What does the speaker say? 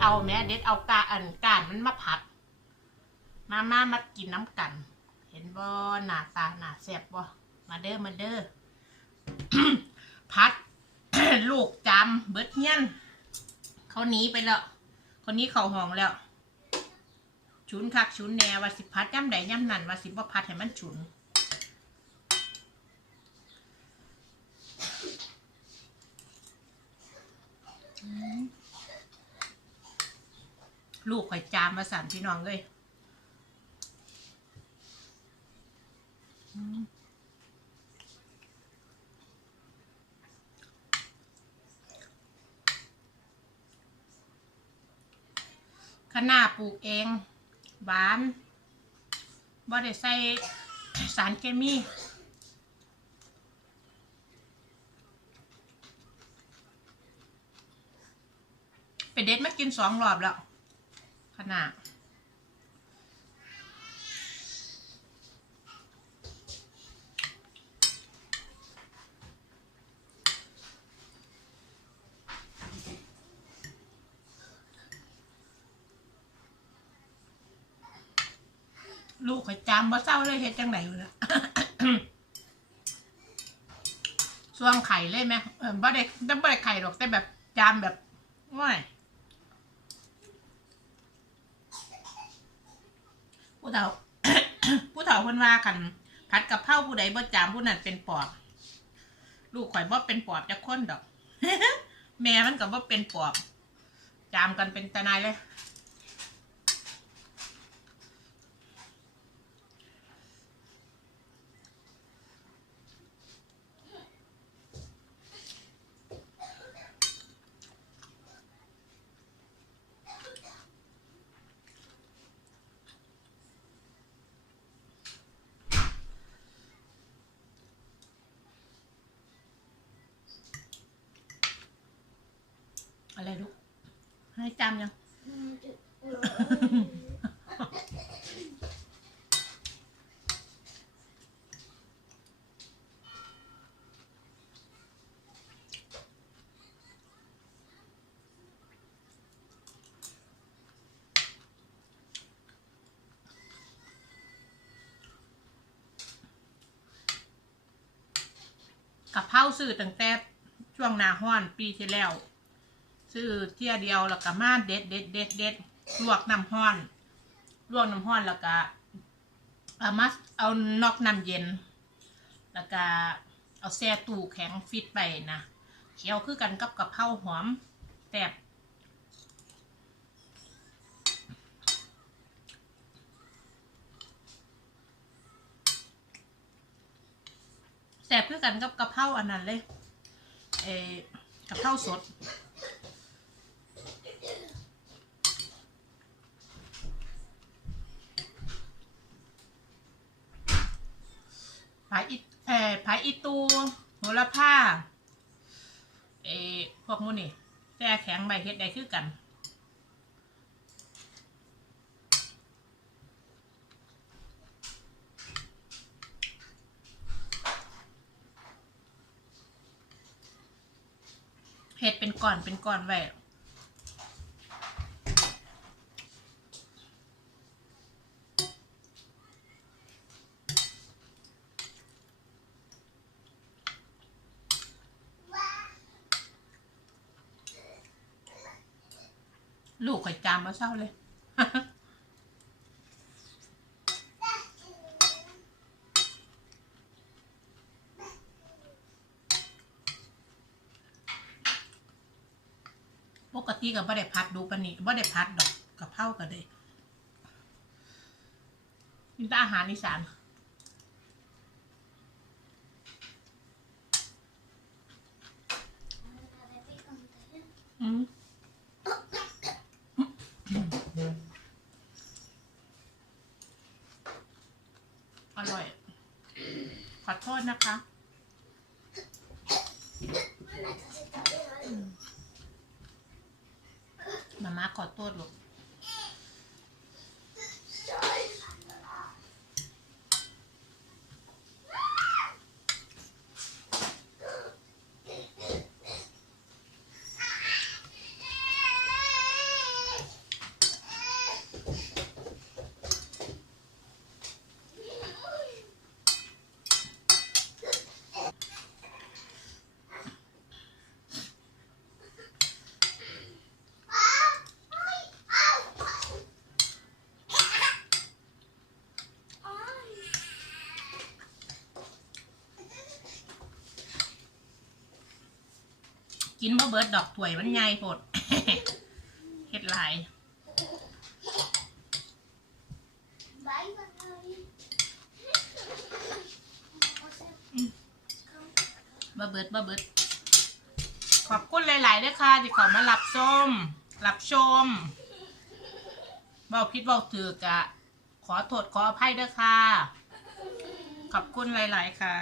เอาแม่เด็ดเอากาอันกานมันมาผัด มาม่ามากินน้ำกัน เห็นบ่หนาตาหนาแสบบ่มาเด้อมาเด้อผัด ลูกจำเบิดเฮียนเขาหนีไปแล้ว คนนี้เขาห้องแล้ว ชุนคักชุนแนวว่าสิพัดย่ำใดย่ำนั่นว่าสิบ่พัดให้มันชุน ลูกข่อยจามมาสั่นพี่น้องเลยอืมคะน้าปลูกเอง หวานบ่ได้ใส่สารเคมีไปเด็ดมากินสองรอบแล้ว ขนาดลูกข่อยจำว่าเศร้าเลยเฮ็ดจังไหนอยู่นะส่วงไข่เลยไหมเออบ่ได้แต่บ่ได้ไข่หรอกแต่แบบจามแบบง่าย ผู้เฒ่า ผู้เฒ่าเพิ่นว่ากันผัดกับเผาผู้ใดบ่จามผู้นั้นเป็นปอบ ลูกข่อยบ่เป็นปอบจักคนดอก แม่มันก็บ่เป็นปอบ จามกันเป็นตาหนายเลย อะไรลูกให้จำยัง กับเผาซื้อตั้งแต่ช่วงหนาห้อนปีที่แล้ว ซื้อเที่ยเดียวแล้วก็มาเด็ดเด็ดเด็ดเด็ดลวกน้ำห้อนลวกน้ำห้อนแล้วก็เอามาเอานอกน้ำเย็น แล้วก็เอาแช่ตู้แข็งฟิตไปนะเคี้ยวคือกันกับกะเพราหอมแซ่บแซ่บคือกันกับกะเพราอันนั้นเลยเออกะเพราสด ผาย อิเอ่ผายอีตูโหระพาเอพวกมูนี่แช่แข็งใบเฮ็ดได้คือกัน เห็ดเป็นก้อนเป็นก้อนไว้ ลูกข่อยจามมาเศร้าเลย ปกติก็บ่ได้พัดดูปนนี้บ่ได้พัดดอกกับเผาก็ได้กินแต่อาหารอีสานอืมอร่อย ขอ โทษนะคะ มาม่าขอโทษลูก กินบ่เบิร์ดดอกถ้วยมันใหญ่โพดเฮ็ดหลายบ่เบิดบ่เบิดขอบคุณหลายๆด้วยค่ะที่เขามารับชมรับชมเบาพิษเบาถือกะ ขอโทษขออภัยด้วยค่ะ ขอบคุณหลาย ๆ ค่ะ